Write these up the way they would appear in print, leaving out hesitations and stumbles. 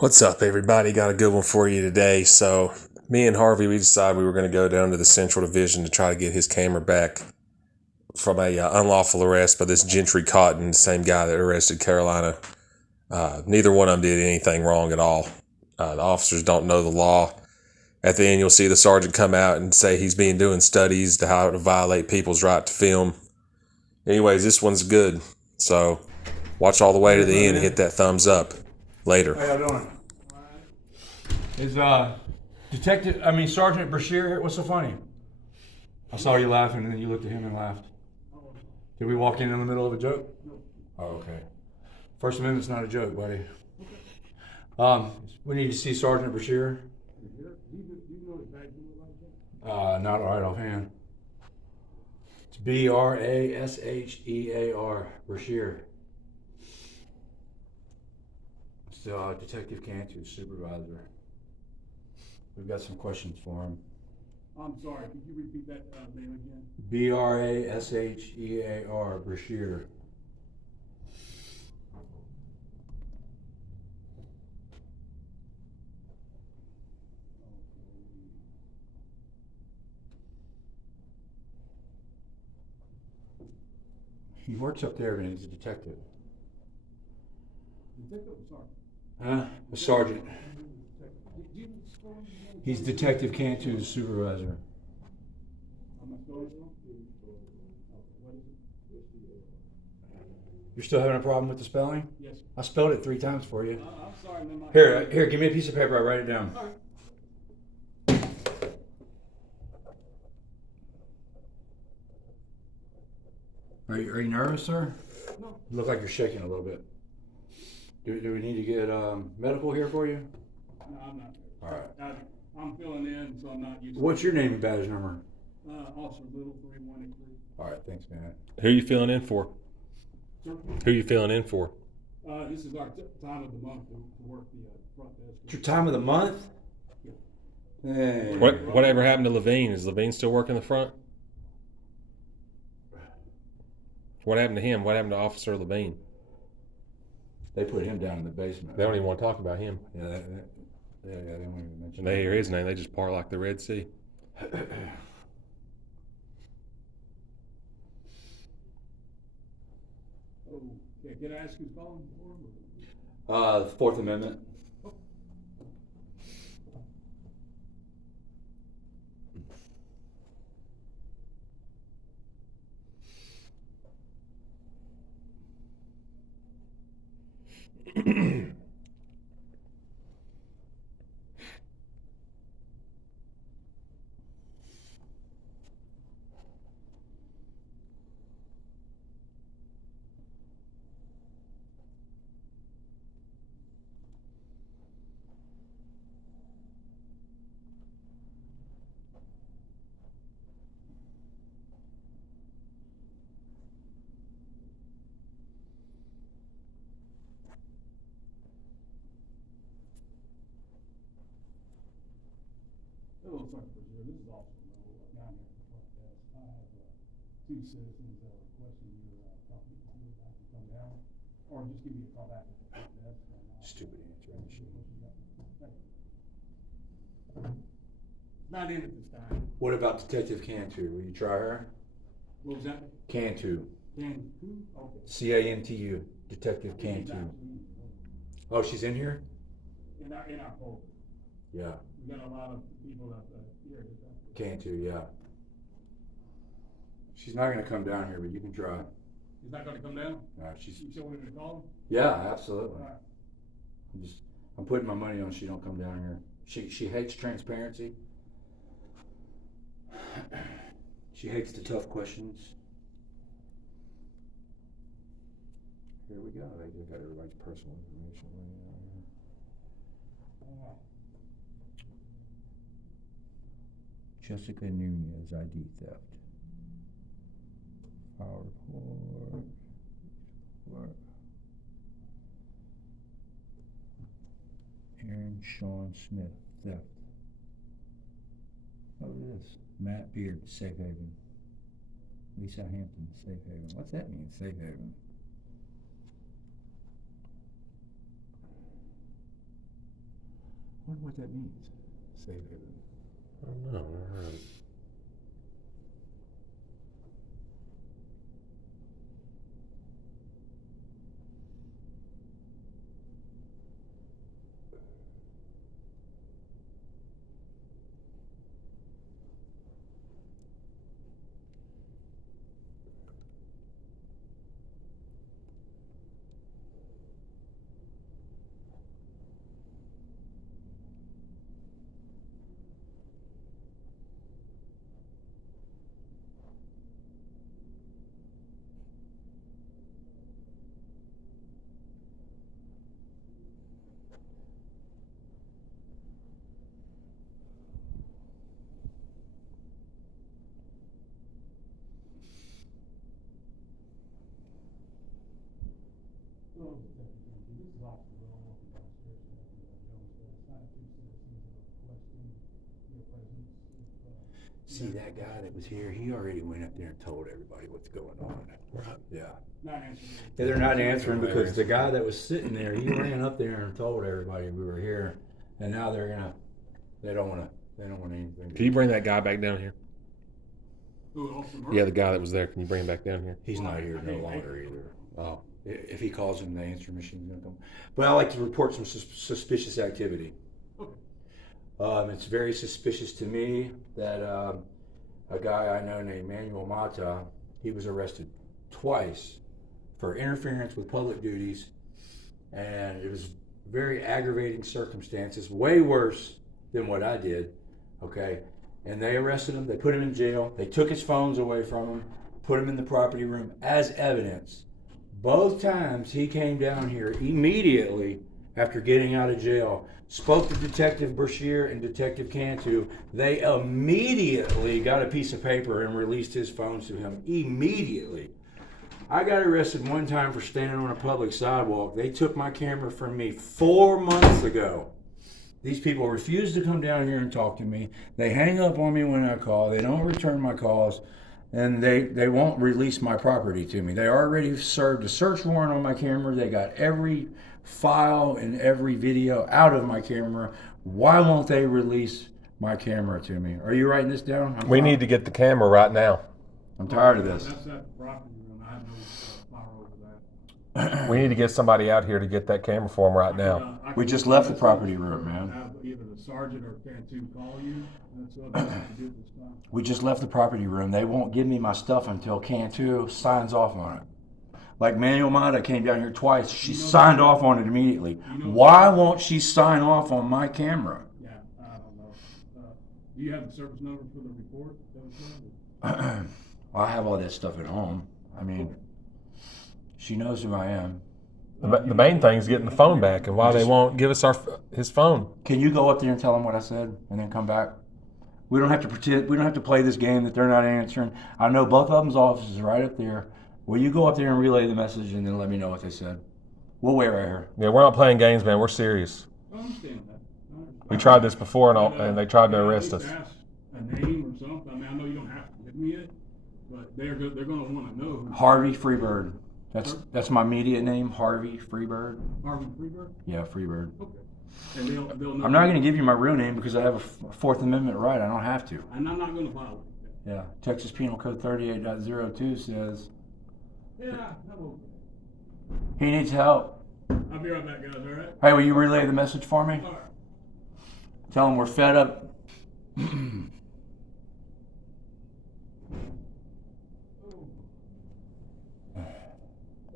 What's up, everybody? Got a good one for you today. So, me and Harvey, we decided we were going to go down to the Central Division to try to get his camera back from a unlawful arrest by this Gentry Cotton, the same guy that arrested Carolina. Neither one of them did anything wrong at all. The officers don't know the law. At the end, you'll see the sergeant come out and say he's been doing studies to how to violate people's right to film. Anyways, this one's good. So, watch all the way to the end and hit that thumbs up. Later. How y'all doing? Is Sergeant Brashear here? What's so funny? I saw you laughing and then you looked at him and laughed. Did we walk in the middle of a joke? Oh, okay. First Amendment's not a joke, buddy. We need to see Sergeant Brashear. Not right offhand. It's Brashear, Brashear. It's Detective Cantu, supervisor. We've got some questions for him. I'm sorry, could you repeat that name again? Brashear, Brashear. He works up there and he's a detective. Detective or sergeant? Huh? A sergeant. He's Detective Cantu, the supervisor. You're still having a problem with the spelling? Yes. I spelled it 3 times for you. I'm sorry, man. Here, give me a piece of paper. I'll write it down. All right. Are you nervous, sir? No. You look like you're shaking a little bit. Do we need to get medical here for you? No, I'm not. All right. I'm filling in, so I'm not used to What's your name and badge number? Officer Little 3183. All right, thanks, man. Who are you filling in for? Sir? Who are you filling in for? This is our time of the month to work the front desk. It's your time of the month? Hey. Whatever happened to Levine? Is Levine still working the front? What happened to him? What happened to Officer Levine? They put him down in the basement. They don't even want to talk about him. Yeah, they don't even mention When they hear his name, they just part like the Red Sea. Okay, can I ask who's calling for him? The Fourth Amendment. Hello, Sergeant Brashear. This is Officer Little down here at the front desk. I have 2 citizens that are requesting your company if you would like to come down, or just give me a call back at the front desk. Stupid answer machine. Not in at this time. What about Detective Cantu? Will you try her? What was that? Cantu. Can who? Okay. Cantu. Detective Cantu. Oh, she's in here? In our poll. Yeah. We got a lot of people up here. Cantu, yeah. She's not gonna come down here, but you can try. He's not gonna come down? She's. You still want me to call him? Yeah, absolutely. All right. I'm putting my money on she don't come down here. She hates transparency. She hates the tough questions. Here we go. They just got everybody's personal information. Jessica Nunez, ID theft. File report. Aaron Sean Smith, theft. What is this? Matt Beard, Safe Haven. Lisa Hampton, Safe Haven. What's that mean, Safe Haven? wonder what that means. Safe haven. I don't know. All right. Hello, Detective Kennedy. This is Officer Will, welcome downstairs to Jones Place. I have two citizens that are requesting your presence. See, that guy that was here, he already went up there and told everybody what's going on. Right. Yeah. Not answering. Yeah, they're not answering because the guy that was sitting there, he ran up there and told everybody we were here, and now they don't want anything. Can you bring that guy back down here? Who, Officer Murphy? Yeah, the guy that was there. Can you bring him back down here? He's not here no longer either. Oh, if he calls him, the answer machine's gonna come. But I like to report some suspicious activity. Okay. It's very suspicious to me that a guy I know named Manuel Mata, he was arrested twice for interference with public duties, and it was very aggravating circumstances, way worse than what I did. Okay, and they arrested him. They put him in jail. They took his phones away from him, put him in the property room as evidence. Both times he came down here immediately after getting out of jail, spoke to Detective Brashear and Detective Cantu. They immediately got a piece of paper and released his phones to him immediately. I got arrested one time for standing on a public sidewalk. They took my camera from me 4 months ago. These people refuse to come down here and talk to me. They hang up on me when I call. They don't return my calls. And they won't release my property to me. They already served a search warrant on my camera. They got every file and every video out of my camera. Why won't they release my camera to me? Are you writing this down? We need to get the camera right now. I'm tired of this. That's that property room. I have no power over that. We need to get somebody out here to get that camera for him right now. I We can just leave left the a property message room, or man. Have either the sergeant or Cantu call you. That's what I have to do this time. We just left the property room. They won't give me my stuff until Cantu signs off on it. Like Manuel Mata came down here twice. She signed off on it immediately. Why won't she sign off on my camera? Yeah, I don't know. Do you have the service number for the report? That was done? I have all that stuff at home. I mean, she knows who I am. The main thing is getting the phone back, and why they won't give us his phone. Can you go up there and tell them what I said and then come back? We don't have to pretend. We don't have to play this game that they're not answering. I know both of them's offices are right up there. Will you go up there and relay the message and then let me know what they said? We'll wait right here. Yeah, we're not playing games, man. We're serious. I understand that. We tried this before, and they tried to arrest us. Ask a name or something. I mean, I know you don't have to give me it, but they're going to want to know. Who Harvey Freebird. That's my media name, Harvey Freebird. Harvey Freebird? Yeah, Freebird. Okay. And they'll know. I'm not going to give you my real name because I have a Fourth Amendment right. I don't have to. And I'm not going to violate that. Yeah. Texas Penal Code 38.02 says Yeah, I'm okay. he needs help. I'll be right back, guys, all right? Hey, will you relay the message for me? All right. Tell them we're fed up.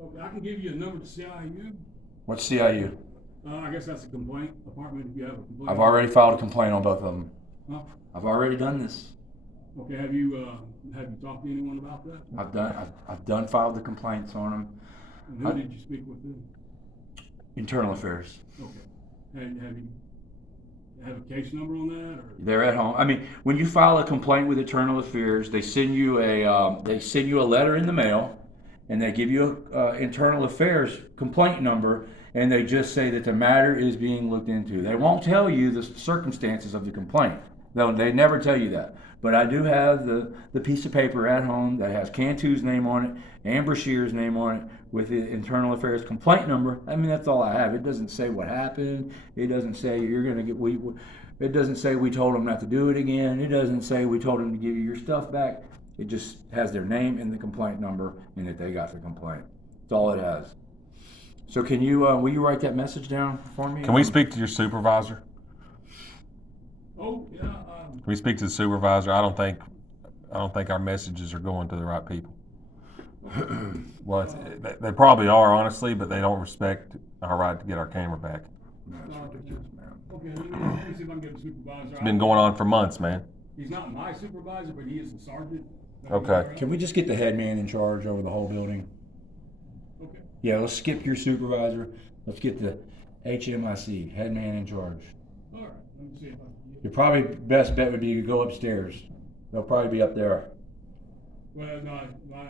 Okay, I can give you a number to CIU. What's CIU? I guess that's a complaint department if you have a complaint. I've already filed a complaint on both of them. Huh? I've already done this. Okay, have you talked to anyone about that? I've done filed the complaints on them. And who did you speak with then? Internal Affairs. Okay. And have you have a case number on that, or? They're at home. I mean, when you file a complaint with Internal Affairs, they send you a letter in the mail, and they give you a Internal Affairs complaint number, and they just say that the matter is being looked into. They won't tell you the circumstances of the complaint. They never tell you that. But I do have the piece of paper at home that has Cantu's name on it and Brashear's name on it with the internal affairs complaint number. I mean, that's all I have. It doesn't say what happened. It doesn't say you're gonna get it doesn't say we told them not to do it again. It doesn't say we told them to give you your stuff back. It just has their name and the complaint number and that they got the complaint. That's all it has. So can you will you write that message down for me? Can we speak to your supervisor? Oh, yeah, Can we speak to the supervisor? I don't think our messages are going to the right people. Well, they probably are, honestly, but they don't respect our right to get our camera back. That's ridiculous, man. okay, let me see if I can get a supervisor. It's been going on for months, man. He's not my supervisor, but he is the sergeant. Okay. Can we just get the head man in charge over the whole building? Okay. Yeah, let's skip your supervisor. Let's get the HMIC, head man in charge. All right, let me see if I can get. Your probably best bet would be to go upstairs. They'll probably be up there. Well, no, my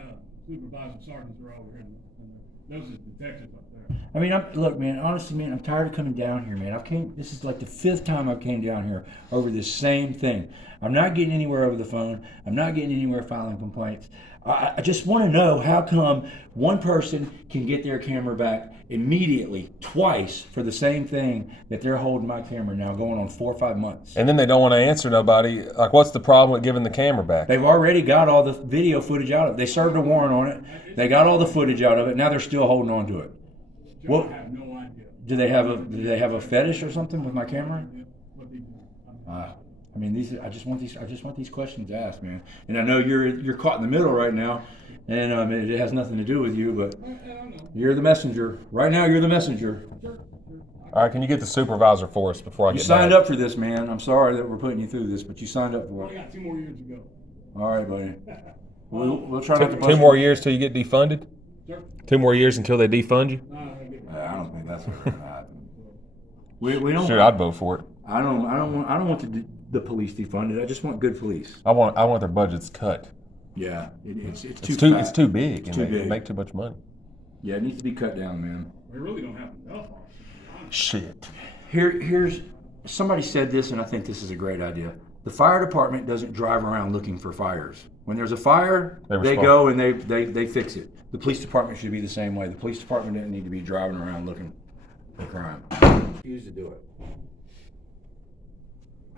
supervisor sergeants are over here, and those are detectives up there. I mean, look, man. Honestly, man, I'm tired of coming down here, man. This is like the 5th time I've came down here over this same thing. I'm not getting anywhere over the phone. I'm not getting anywhere filing complaints. I just want to know how come one person can get their camera back immediately, twice, for the same thing that they're holding my camera now, going on 4 or 5 months. And then they don't want to answer nobody. Like, what's the problem with giving the camera back? They've already got all the video footage out of it. They served a warrant on it. They got all the footage out of it. Now they're still holding on to it. Joe, What? I have no idea. Do they have a fetish or something with my camera? What they do. I mean, I just want these questions asked, man. And I know you're caught in the middle right now, and it has nothing to do with you, but I don't know. you're the messenger. Right now, you're the messenger. Sure. All right, can you get the supervisor for us before I You get signed mad? up for this, man. I'm sorry that we're putting you through this, but you signed up for Only it. got 2 more years to go. All right, buddy. We'll try not to bust Two more years till you get defunded? Sure. 2 more years until they defund you? No, I get I don't think that's what's going to happen. We don't. Sure, I'd vote for it. I don't want the police defunded. I just want good police. I want their budgets cut. Yeah, it's It's too too fat. it's too big. It's too They big. make too much money. Yeah, it needs to be cut down, man. We really don't have enough. Shit. Here's somebody said this, and I think this is a great idea. The fire department doesn't drive around looking for fires. When there's a fire, They they respond. go and they fix it. The police department should be the same way. The police department doesn't need to be driving around looking for crime. Used to do it.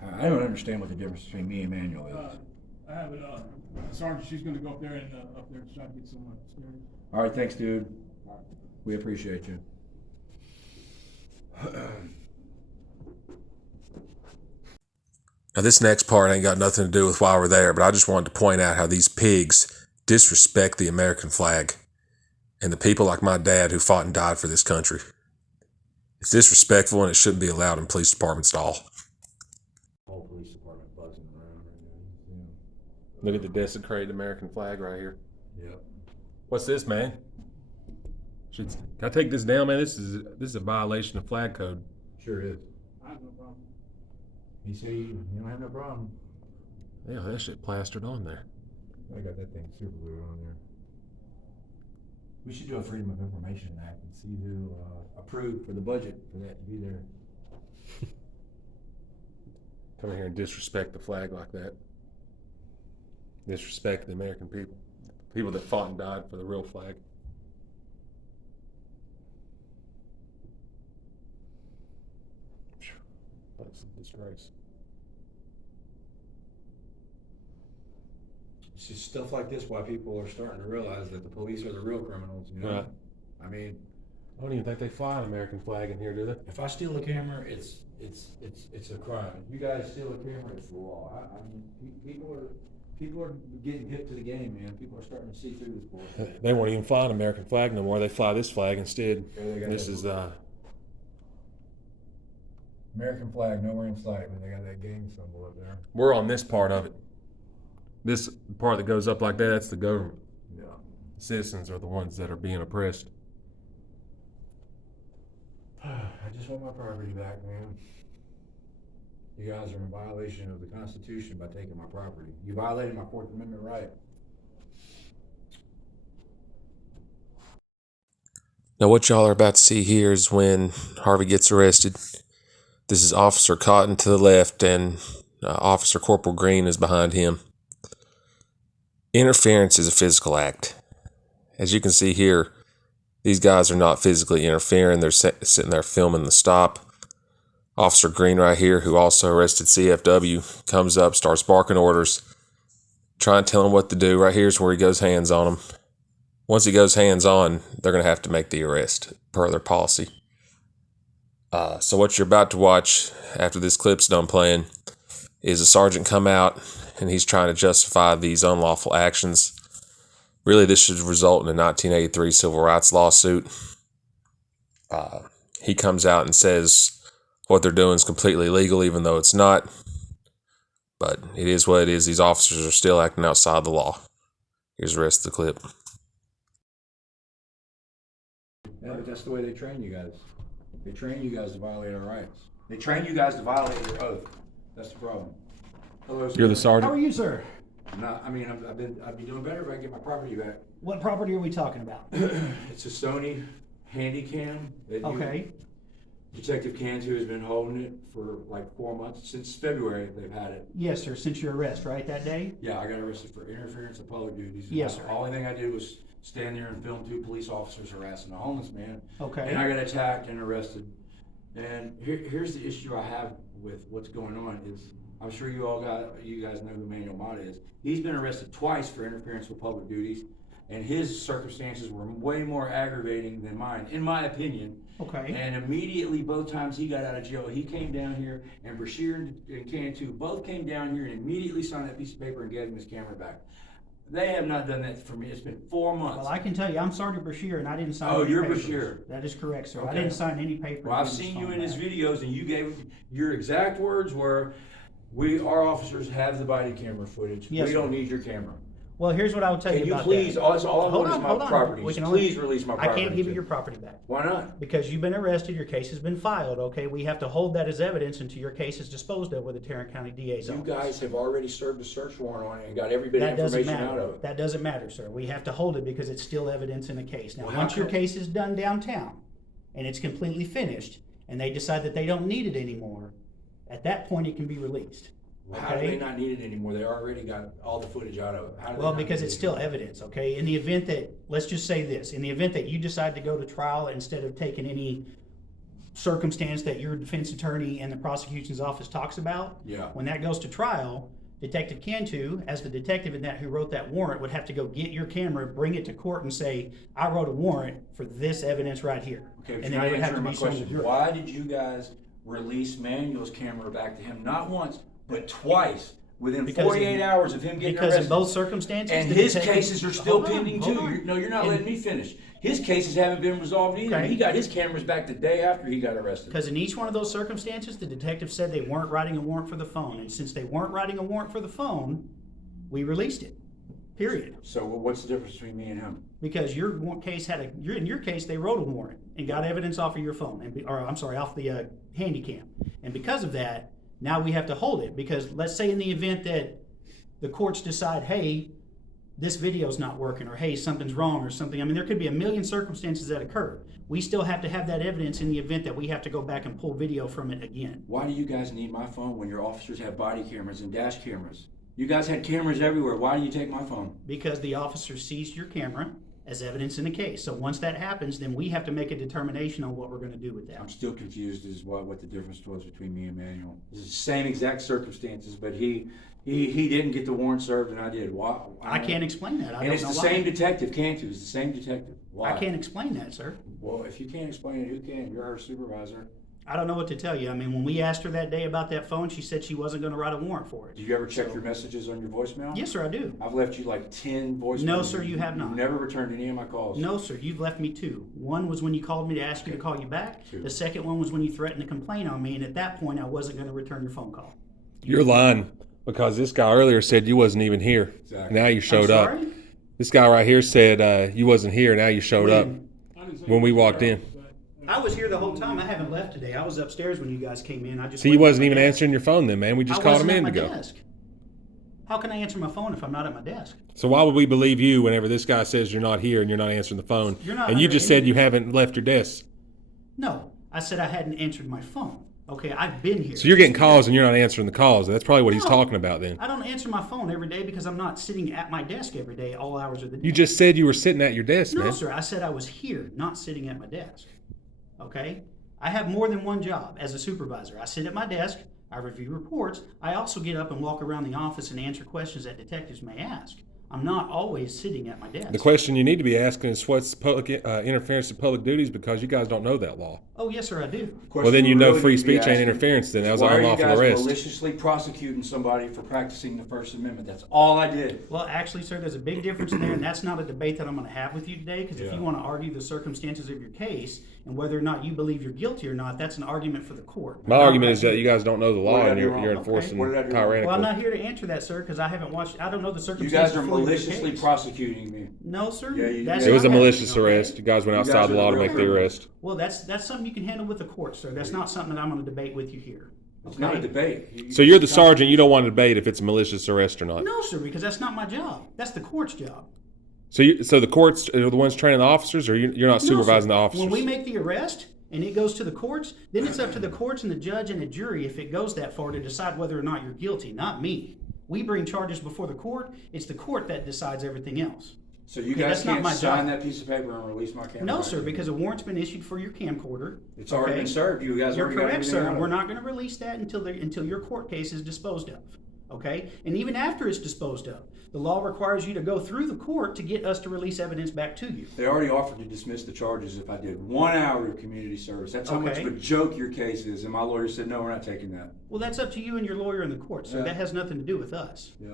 I don't understand what the difference between me and Manuel is. I have it, Sergeant, she's gonna go up there and try to get someone upstairs. All right, thanks, dude. We appreciate you. Now, this next part ain't got nothing to do with why we're there, but I just wanted to point out how these pigs disrespect the American flag and the people like my dad who fought and died for this country. It's disrespectful and it shouldn't be allowed in police departments at all. Whole police department buzzing around right now. Look at the desecrated American flag right here. Yep. What's this, man? Can I take this down, man? This is a violation of flag code. Sure is. I have no problem. You say you don't have no problem. Yeah, that shit plastered on there. I got that thing super glued on there. We should do a Freedom of Information Act and see who approved for the budget for that to be there. Come in here and disrespect the flag like that. Disrespect the American people. People that fought and died for the real flag. That's a disgrace. It's just stuff like this why people are starting to realize that the police are the real criminals, you know? Right. I mean, I don't even think they fly an American flag in here, do they? if I steal a camera, it's a crime. If you guys steal a camera, it's the law. I mean, people are getting hip to the game, man. People are starting to see through this bullshit. They won't even fly an American flag no more. They fly this flag instead. Yeah, they got This that is American flag nowhere in sight, but they got that gang symbol up there. we're on this part of it. This part that goes up like that, that's the government. Yeah. The citizens are the ones that are being oppressed. I just want my property back, man. You guys are in violation of the Constitution by taking my property. You violated my Fourth Amendment right. Now, what y'all are about to see here is when Harvey gets arrested. This is Officer Cotton to the left, and Officer Corporal Green is behind him. Interference is a physical act. As you can see here, these guys are not physically interfering. They're sitting there filming the stop. Officer Green right here, who also arrested CFW, comes up, starts barking orders, trying to tell him what to do. Right here's where he goes hands on him. Once he goes hands on, they're going to have to make the arrest per their policy. So what you're about to watch after this clip's done playing is a sergeant come out and he's trying to justify these unlawful actions. Really, this should result in a 1983 civil rights lawsuit. He comes out and says what they're doing is completely legal, even though it's not. But it is what it is. These officers are still acting outside the law. Here's the rest of the clip. Yeah, but that's the way they train you guys. They train you guys to violate our rights. They train you guys to violate your oath. That's the problem. Hello, sir. You're the How sergeant? are you, sir? I'd be doing better if I could get my property back. What property are we talking about? It's a Sony Handycam. Okay. Detective Cantu has been holding it for like 4 months. Since February, they've had it. Yes, sir. Since your arrest, right, that day? Yeah, I got arrested for interference with public duties. Yes, sir. The only thing I did was stand there and film 2 police officers harassing a homeless man. Okay. And I got attacked and arrested. And here's the issue I have with what's going on is, I'm sure you guys know who Manuel Mata is. He's been arrested twice for interference with public duties, and his circumstances were way more aggravating than mine, in my opinion. Okay. And immediately, both times he got out of jail, he came down here, and Brashear and Cantu both came down here and immediately signed that piece of paper and gave him his camera back. They have not done that for me. It's been 4 months. Well, I can tell you, I'm Sergeant Brashear, and I didn't sign Oh, any you're papers. Brashear. That is correct, sir. I Okay. didn't sign any paper. Well, I've seen you in his videos, and you gave your exact words were, our officers have the body camera footage. Yes, We sir. don't need your camera. Well, here's what I will tell Can you you about please, that. all I Hold want is on, my hold on. property. We can Please only- release my I property. can't give you your property back. Why not? Because you've been arrested, your case has been filed, okay? We have to hold that as evidence until your case is disposed of with the Tarrant County DA's You office. guys have already served a search warrant on it and got every bit of That doesn't information out matter. of it. That doesn't matter, sir. We have to hold it because it's still evidence in the case. Now, Well, how once your come- case is done downtown and it's completely finished and they decide that they don't need it anymore, at that point it can be released. How do Okay? they not need it anymore? They already got all the footage out of it. How do they Well, not because need it's it still anymore? evidence, okay? In the event that, let's just say this, in the event that you decide to go to trial instead of taking any circumstance that your defense attorney and the prosecution's office talks about, Yeah. when that goes to trial, Detective Cantu, as the detective in that who wrote that warrant, would have to go get your camera, bring it to court and say, I wrote a warrant for this evidence right here. Okay, but And you're then not it would have to answering my be shown to question. the jury. Why did you guys release Manuel's camera back to him? Not once, but twice. Within Because 48 in- hours of him getting Because arrested. in both circumstances, And the his detective- cases are still Hold on, pending hold too. on. You're not And- letting me finish. His cases haven't been resolved either. Okay. He got his cameras back the day after he got arrested. Because in each one of those circumstances, the detective said they weren't writing a warrant for the phone. And since they weren't writing a warrant for the phone, we released it. Period. So what's the difference between me and him? Because in your case, they wrote a warrant and got evidence off of your phone, off the handy cam. And because of that, now we have to hold it. Because let's say in the event that the courts decide, hey, this video's not working, or hey, something's wrong or something. I mean, there could be a million circumstances that occur. We still have to have that evidence in the event that we have to go back and pull video from it again. Why do you guys need my phone when your officers have body cameras and dash cameras? You guys had cameras everywhere. Why do you take my phone? Because the officer seized your camera as evidence in the case. So once that happens, then we have to make a determination on what we're going to do with that. I'm still confused as what the difference was between me and Manuel. It's the same exact circumstances, but he didn't get the warrant served and I did. Why? I can't explain that. I And don't it's know the why. same detective, Cantu. It's the same detective. Why? I can't explain that, sir. Well, if you can't explain it, who can? You're her supervisor. I don't know what to tell you. I mean, when we asked her that day about that phone, she said she wasn't going to write a warrant for it. Do you ever check your messages on your voicemail? Yes, sir, I do. I've left you like 10 voicemails. No, sir, you have not. You've never returned any of my calls. No, sir, you've left me two. One was when you called me to ask you to call you back. Two. The second one was when you threatened to complain on me, and at that point, I wasn't going to return your phone call. You're lying because this guy earlier said you wasn't even here. Exactly. Now you showed I'm up. sorry? This guy right here said you wasn't here. Now you showed up When? when we walked in. I was here the whole time. I haven't left today. I was upstairs when you guys came in. I just So you went wasn't to even my desk. answering your phone then, man. We just I called wasn't him at in my to go. desk. How can I answer my phone if I'm not at my desk? So why would we believe you whenever this guy says you're not here and you're not answering the phone? You're not And you under just said any- you haven't left your desk. No, I said I hadn't answered my phone. Okay, I've been here. So you're getting calls and you're not answering the calls. That's probably what he's No. talking about then. I don't answer my phone every day because I'm not sitting at my desk every day, all hours of the day. You just said you were sitting at your desk, No, man. sir. I said I was here, not sitting at my desk. Okay? I have more than one job as a supervisor. I sit at my desk, I review reports. I also get up and walk around the office and answer questions that detectives may ask. I'm not always sitting at my desk. The question you need to be asking is what's public interference with public duties, because you guys don't know that law. Oh, yes, sir, I do. Well, then you know really free need to be speech ain't asking interference, then that was is an why are you unlawful guys arrest. maliciously prosecuting somebody for practicing the First Amendment? That's all I did. Well, actually, sir, there's a big difference in there, and that's not a debate that I'm going to have with you today, because if you want to argue the circumstances of your case and whether or not you believe you're guilty or not, that's an argument for the court. My argument is that you guys don't know the What law did I and do you're wrong? enforcing What did I do wrong? tyrannical. Well, I'm not here to answer that, sir, because I haven't watched. I don't know the You circumstances. guys are fully of your maliciously case. prosecuting me. No, sir. Yeah, you- That's It was a not malicious happening, okay? arrest. You guys went You guys outside are the law to the make the real arrest. Well, that's something you can handle with the court, sir. That's not something that I'm going to debate with you here. It's not a debate. So you're the sergeant. You don't want to debate if it's a malicious arrest or not. No, sir, because that's not my job. That's the court's job. So the courts are the ones training the officers, or you're not No, supervising sir. the officers? When we make the arrest and it goes to the courts, then it's up to the courts and the judge and the jury, if it goes that far, to decide whether or not you're guilty, not me. We bring charges before the court. It's the court that decides everything else. So you Okay, guys that's not can't my sign job. that piece of paper and release my camera? No, back sir, to me? because a warrant's been issued for your camcorder. It's already okay? been served. You guys You're already got correct, everything sir. out And of we're it. not going to release that until your court case is disposed of. Okay? And even after it's disposed of, the law requires you to go through the court to get us to release evidence back to you. They already offered to dismiss the charges if I did 1 hour of community service. That's how much Okay. of a joke your case is. And my lawyer said, no, we're not taking that. Well, that's up to you and your lawyer in the court, sir. Yeah. That has nothing to do with us. Yeah.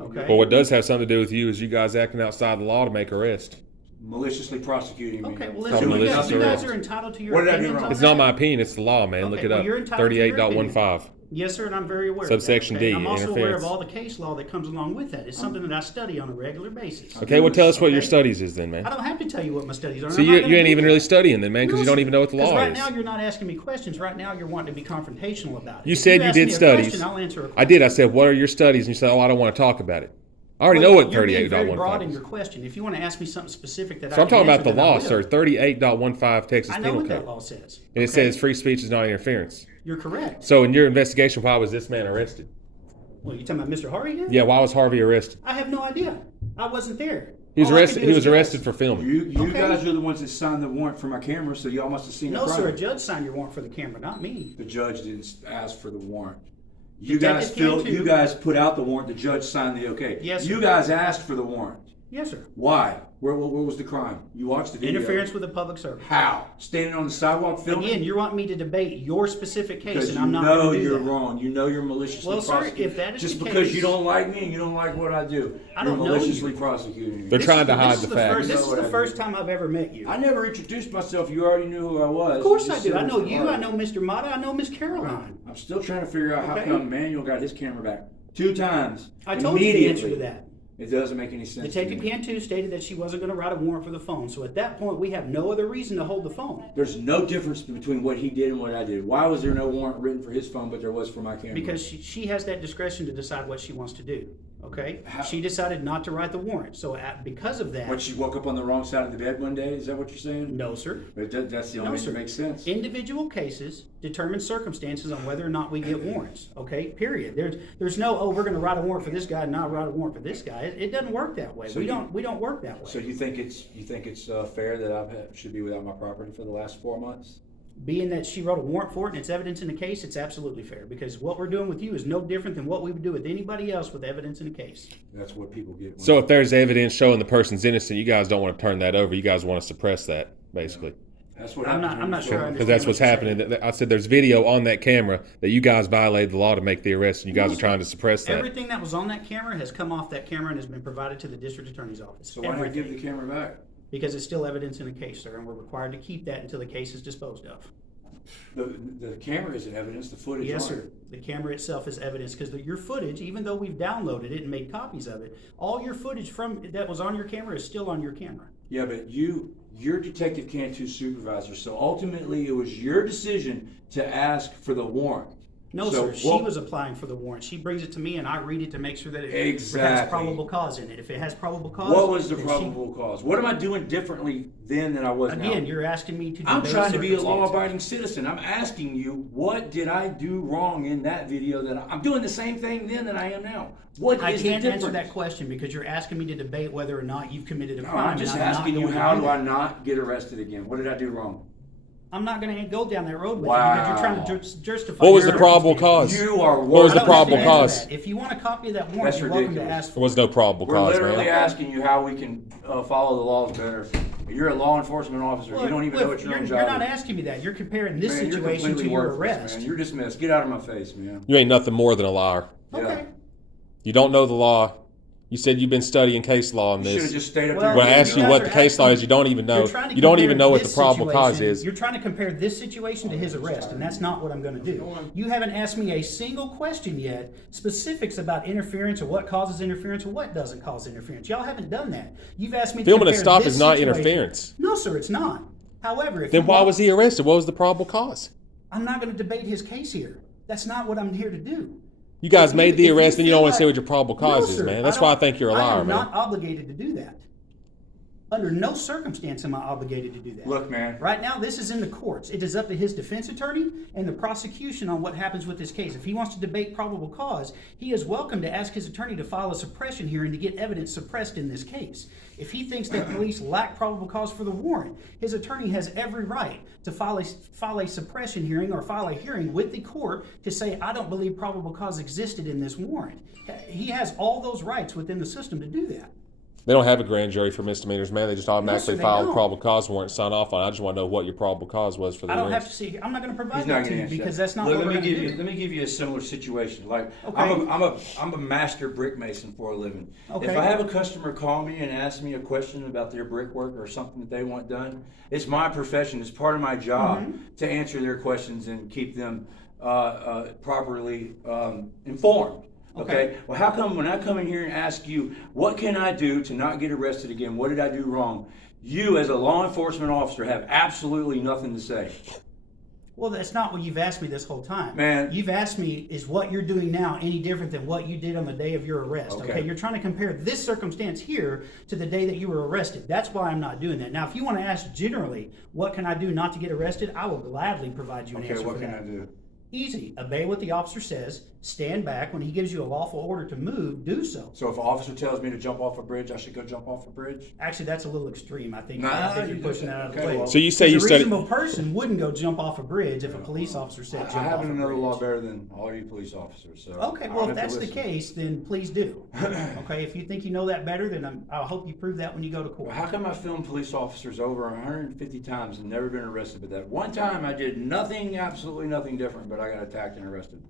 Okay. Well, what does have something to do with you is you guys acting outside the law to make arrest. Maliciously prosecuting me. Okay, well, It's listen, not you malicious guys arrest. are entitled to your What did I do opinions wrong? on It's that. not my opinion. It's the law, man. Okay, Look it well, up. you're entitled to your 38.15. Yes, sir, and I'm very aware Subsection of that. Okay? D, I'm also aware of interference. all the case law that comes along with that. It's something that I study on a regular basis. Okay, well, tell us what your Okay. studies is then, man. I don't have to tell you what my studies are. So I'm you not gonna ain't do even that. really studying then, man, because you don't even know what the law right is. now you're not asking me questions. Right now you're wanting to be confrontational about it. You If said you ask did me a studies. question, I'll answer a question. I did. I said, what are your studies? And you said, oh, I don't want to talk about it. I already Well, know what you're being very broad 38.15 in is. your question. If you want to ask me something specific that So I'm talking about the then I law, will. sir. 38.15 Texas I know Penal what that Code. law says. And it Okay? says free speech is not interference. You're correct. So in your investigation, why was this man arrested? Well, you talking about Mr. Harvey here? Yeah, why was Harvey arrested? I have no idea. I wasn't there. He was All I arrested. could do He is was guess. arrested for filming. You Okay. guys are the ones that signed the warrant for my camera, so y'all must have seen No, it. sir. A judge signed your warrant for the camera, not me. The judge didn't ask for the warrant. You Detective guys can too. you guys put out the warrant. The judge signed the okay. Yes, You sir. guys asked for the warrant. Yes, sir. Why? Where was the crime? You watched the video. Interference with the public service. How? Standing on the sidewalk filming? Again, you're wanting me to debate your specific case, because and you I'm not know going to do you're that. wrong. You know you're maliciously Well, sir, prosecuting. if that is just the because case- you don't like me and you don't like what I do, I you're don't know maliciously you. prosecuting me. They're trying to This hide is the the facts. first- This You is know the what I first do. time I've ever met you. I never introduced myself. You already knew who I was. Of course You I just do. said I know Mr. you. Harvey. I know Mr. Mata. I know Miss Caroline. I'm still trying to figure out how Okay. come Manuel got his camera back 2 times. I told you the immediately. answer to that. It doesn't make any sense. Detective to me. Cantu stated that she wasn't going to write a warrant for the phone. So at that point, we have no other reason to hold the phone. There's no difference between what he did and what I did. Why was there no warrant written for his phone, but there was for my camera? Because she has that discretion to decide what she wants to do. Okay? How- She decided not to write the warrant. So because of that, When she woke up on the wrong side of the bed one day, is that what you're saying? no, sir. But that's the No, only thing sir. that makes sense. Individual cases determine circumstances on whether or not we get warrants. Okay, period. There's no, oh, we're going to write a warrant for this guy and not write a warrant for this guy. It doesn't work that way. So we you- don't work that way. So you think it's fair that I should be without my property for the last 4 months? Being that she wrote a warrant for it and it's evidence in the case, it's absolutely fair because what we're doing with you is no different than what we would do with anybody else with evidence in a case. That's what people get. So if there's evidence showing the person's innocent, you guys don't want to turn that over. You guys want to suppress that, basically. That's what I'm happens not when you sure I film. Because that's what's happening. I said there's video on that camera that you guys violated the law to make the arrest, and you guys are trying to suppress that. Everything that was on that camera has come off that camera and has been provided to the district attorney's office. So why not Everything. give the camera back? Because it's still evidence in a case, sir, and we're required to keep that until the case is disposed of. The camera isn't evidence. The footage. Yes, aren't. sir. The camera itself is evidence because your footage, even though we've downloaded it and made copies of it, all your footage from that was on your camera is still on your camera. Yeah, but you're Detective Cantu's supervisor, so ultimately it was your decision to ask for the warrant. No, So, sir. She well- was applying for the warrant. She brings it to me, and I read it to make sure that it has Exactly. probable cause in it. If it has probable cause, What was the then probable cause? What am I doing differently then than I was now? Again, you're asking me to. I'm debate trying to be a circumstances. law-abiding citizen. I'm asking you, what did I do wrong in that video? I'm doing the same thing then that I am now. What I is can't the answer difference? that question because you're asking me to debate whether or not you've committed a No, crime. I'm just and I'm asking not you, going to how do do I that. not get arrested again? What did I do wrong? I'm not going to go down that road with Wow. you because you're trying to justify. What was your the probable circumstances. cause? You are What was I the don't probable have to answer cause? that. If you want a copy of that warrant, That's you're welcome to ridiculous. ask for There was no probable We're cause, literally man. asking you how we can follow the laws better. You're a law enforcement officer. You don't even know what your own You're job not is. asking me that. You're comparing this Man, you're situation completely to your worthless, arrest. man. You're dismissed. Get out of my face, man. You ain't nothing more than a liar. Okay. You don't know the law. You said you've been studying case law on You should have this. just stayed up Well, there. When I and ask you did what it. the case law is, you don't even know. You're trying to You don't compare even know what the this probable cause situation- is. You're trying to compare this situation to his arrest, and that's not what I'm going to do. You haven't asked me a single question yet, specifics about interference or what causes interference or what doesn't cause interference. Y'all haven't done that. You've asked me to Filming a compare stop this is not situation- interference. No, sir, it's not. However, if Then you why want- was he arrested? What was the probable cause? I'm not going to debate his case here. That's not what I'm here to do. You guys If made the if arrest and you feel don't want to say like- what your probable No, cause is, sir, man. That's why I think you're a I liar, am man. not obligated to do that. Under no circumstance am I obligated to do that. Look, man. Right now, this is in the courts. It is up to his defense attorney and the prosecution on what happens with this case. If he wants to debate probable cause, he is welcome to ask his attorney to file a suppression hearing to get evidence suppressed in this case. If he thinks that police lack probable cause for the warrant, his attorney has every right to file a suppression hearing or file a hearing with the court to say, I don't believe probable cause existed in this warrant. He has all those rights within the system to do that. They don't have a grand jury for misdemeanors, man. They just automatically they file a don't. probable cause warrant, sign off on it. I just want to know what your probable cause was for the I don't have arrest. to see. I'm not going to provide He's that not to going to you answer because that. that's not Look, what we're let going me to give do. you. Let me give you a similar situation. Like Okay. I'm a master brick mason for a living. Okay. If I have a customer call me and ask me a question about their brickwork or something that they want done, it's my profession. It's part of my job Mm-hmm. to answer their questions and keep them properly informed. Okay. Well, how come when I come in here and ask you, what can I do to not get arrested again? What did I do wrong? You, as a law enforcement officer, have absolutely nothing to say. Well, that's not what you've asked me this whole time. Man. You've asked me, is what you're doing now any different than what you did on the day of your arrest? Okay. Okay. You're trying to compare this circumstance here to the day that you were arrested. That's why I'm not doing that. Now, if you want to ask generally, what can I do not to get arrested? I will gladly provide you an Okay, answer what for can that. I do? Easy. Obey what the officer says. Stand back. When he gives you a lawful order to move, do so. So if an officer tells me to jump off a bridge, I should go jump off a bridge? Actually, that's a little extreme. I think, Nah, I think you you're pushing just- that out of the okay, way. well- So you say you Because a studied. reasonable person wouldn't go jump off a bridge if a police officer said I jump off happen a to know the bridge. law better than all you police officers. So Okay, I well, don't if have that's to the listen. case, then please do. Okay, if you think you know that better, then I hope you prove that when you go to court. Well, how come I filmed police officers over 150 times and never been arrested? But that one time I did nothing, absolutely nothing different, but I got attacked and arrested.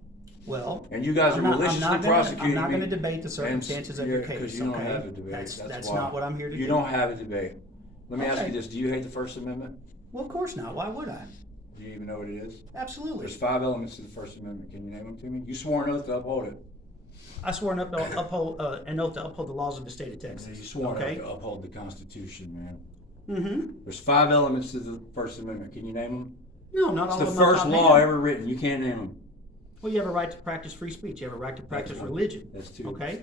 Well, And you guys are maliciously prosecuting I'm not me. going to debate the circumstances of your case. Because you don't okay? have a debate. That's why. not what I'm here to do. You don't have a debate. Let me ask Okay. you this: do you hate the First Amendment? Well, of course not. Why would I? Do you even know what it is? Absolutely. There's 5 elements to the First Amendment. Can you name them to me? You swore an oath to uphold it. I swore an oath to uphold the laws of the state of Texas. You swore an okay. oath to uphold the Constitution, man. Mm-hmm. There's 5 elements to the First Amendment. Can you name them? No, not It's all the of them. first off law hand. ever written. You can't name them. Well, you have a right to practice free speech. You have a right to practice one. religion. That's 2. Okay.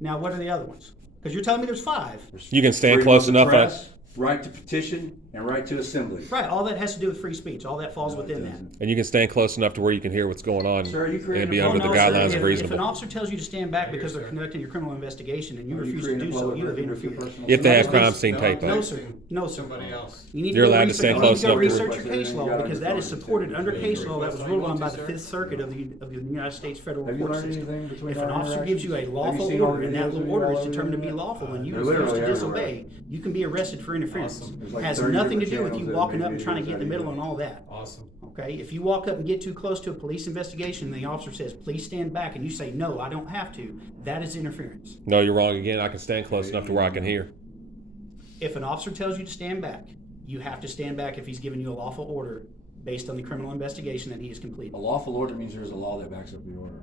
Now, what are the other ones? Because you're telling me there's 5. You can stand Freedom close of the enough on it. press, right to petition, and right to assembly. Right. All that has to do with free speech. All that falls No, it within that. doesn't. And you can stand close enough to where you can hear what's going on Sir, you and created be a under the law. No, sir, guidelines of if an reasonable. officer tells you to stand back because they're conducting your criminal investigation and you Are refuse to creating do a so, public you have record with your interfered. personal If they have information? crime scene tape No, up. sir. No, sir. Somebody else. You need to You're go allowed to research- stand you need close to go enough to research where- your case law You got because on that your is phone. supported under case law that was ruled on by the Sir? 5th Circuit of the United States Federal Have you Court learned System. anything between If our an officer gives you a interactions? Have you lawful seen all order the and that videos little order is all over determined to be the lawful and you They're refuse to literally disobey, you can be arrested for interference. Awesome. There's like Has 30 nothing to different do with you channels that walking make up and trying to videos get in the out of middle it. and all that. Awesome. Okay, if you walk up and get too close to a police investigation and the officer says, please stand back, and you say, no, I don't have to, that is interference. No, you're wrong again. I can stand close enough to where I can hear. If an officer tells you to stand back, you have to stand back if he's given you a lawful order based on the criminal investigation that he has completed. A lawful order means there's a law that backs up the order.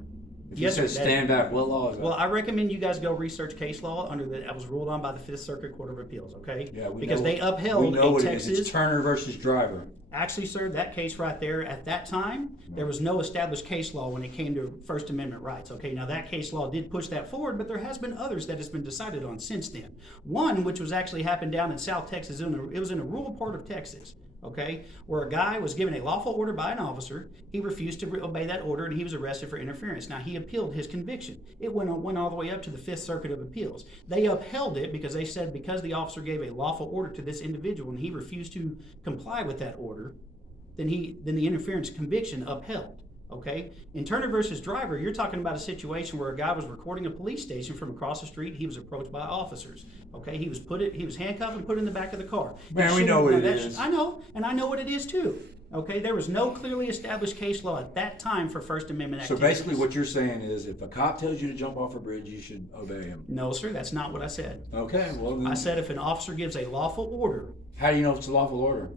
If Yes, you sir, says that- stand back, what law is that? Well, I recommend you guys go research case law that was ruled on by the 5th Circuit Court of Appeals, okay? Yeah, we Because know- they we upheld know a what it is. Texas. It's Turner versus Driver. Actually, sir, that case right there, at that time, there was no established case law when it came to First Amendment rights. Okay, now that case law did push that forward, but there has been others that has been decided on since then. One, which was actually happened down in South Texas, it was in a rural part of Texas, okay, where a guy was given a lawful order by an officer. He refused to obey that order, and he was arrested for interference. Now, he appealed his conviction. It went all the way up to the Fifth Circuit of Appeals. They upheld it because they said because the officer gave a lawful order to this individual and he refused to comply with that order, then the interference conviction upheld. Okay, in Turner versus Driver, you're talking about a situation where a guy was recording a police station from across the street. He was approached by officers. Okay, he was handcuffed and put in the back of the car. Man, we know what it is. I know, and I know what it is too. Okay, there was no clearly established case law at that time for First Amendment So activities. basically what you're saying is if a cop tells you to jump off a bridge, you should obey him. No, sir, that's not what I said. Okay, well then, I said if an officer gives a lawful order, how do you know if it's a lawful order?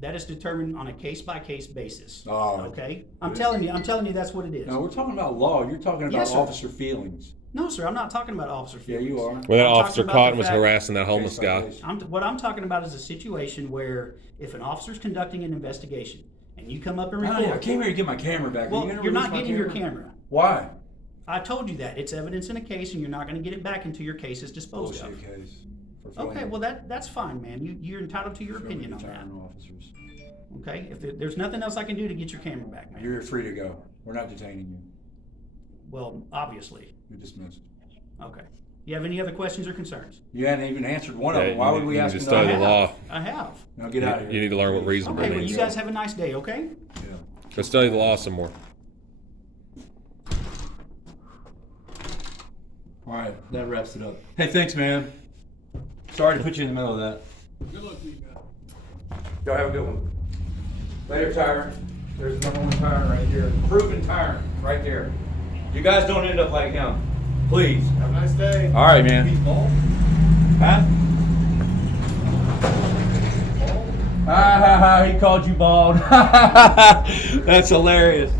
that is determined on a case-by-case basis. Oh. Okay, I'm telling you that's what it is. No, we're talking about law. You're talking about Yes, sir. officer feelings. No, sir, I'm not talking about officer Yeah, feelings. you are. Where that I'm officer talking about caught the and was fact- harassing that homeless Case by guy. case. What I'm talking about is a situation where if an officer's conducting an investigation and you come up and Honey, I record, came here to get my camera back. Are well, you gonna you're not release my getting your camera. Why? I told you that. It's evidence in a case and you're not going to get it back until your case is disposed Bullshit of. case. For Okay, filming. well that's fine, man. You're entitled to your Filming opinion on that. retiring officers. Okay, if there's nothing else I can do to get your camera back, man. You're free to go. We're not detaining you. Well, obviously. You're dismissed. Okay. You have any other questions or concerns? You hadn't even answered one of Yeah, them. Why you would we need ask to another study the one? law. I have. Now get out of here. You need to learn what reasonable Okay, well, means. you guys have a nice day, okay? Yeah. Go study the law some more. All right, that wraps it up. Hey, thanks, man. Sorry to put you in the middle of that. Good luck to you guys. Y'all have a good one. Later, tyrant. There's the number one tyrant right here. Proven tyrant right there. You guys don't end up like him. Please. Have a nice day. All right, man. He's bald. Huh? Bald. Ha ha ha, he called you bald. That's hilarious.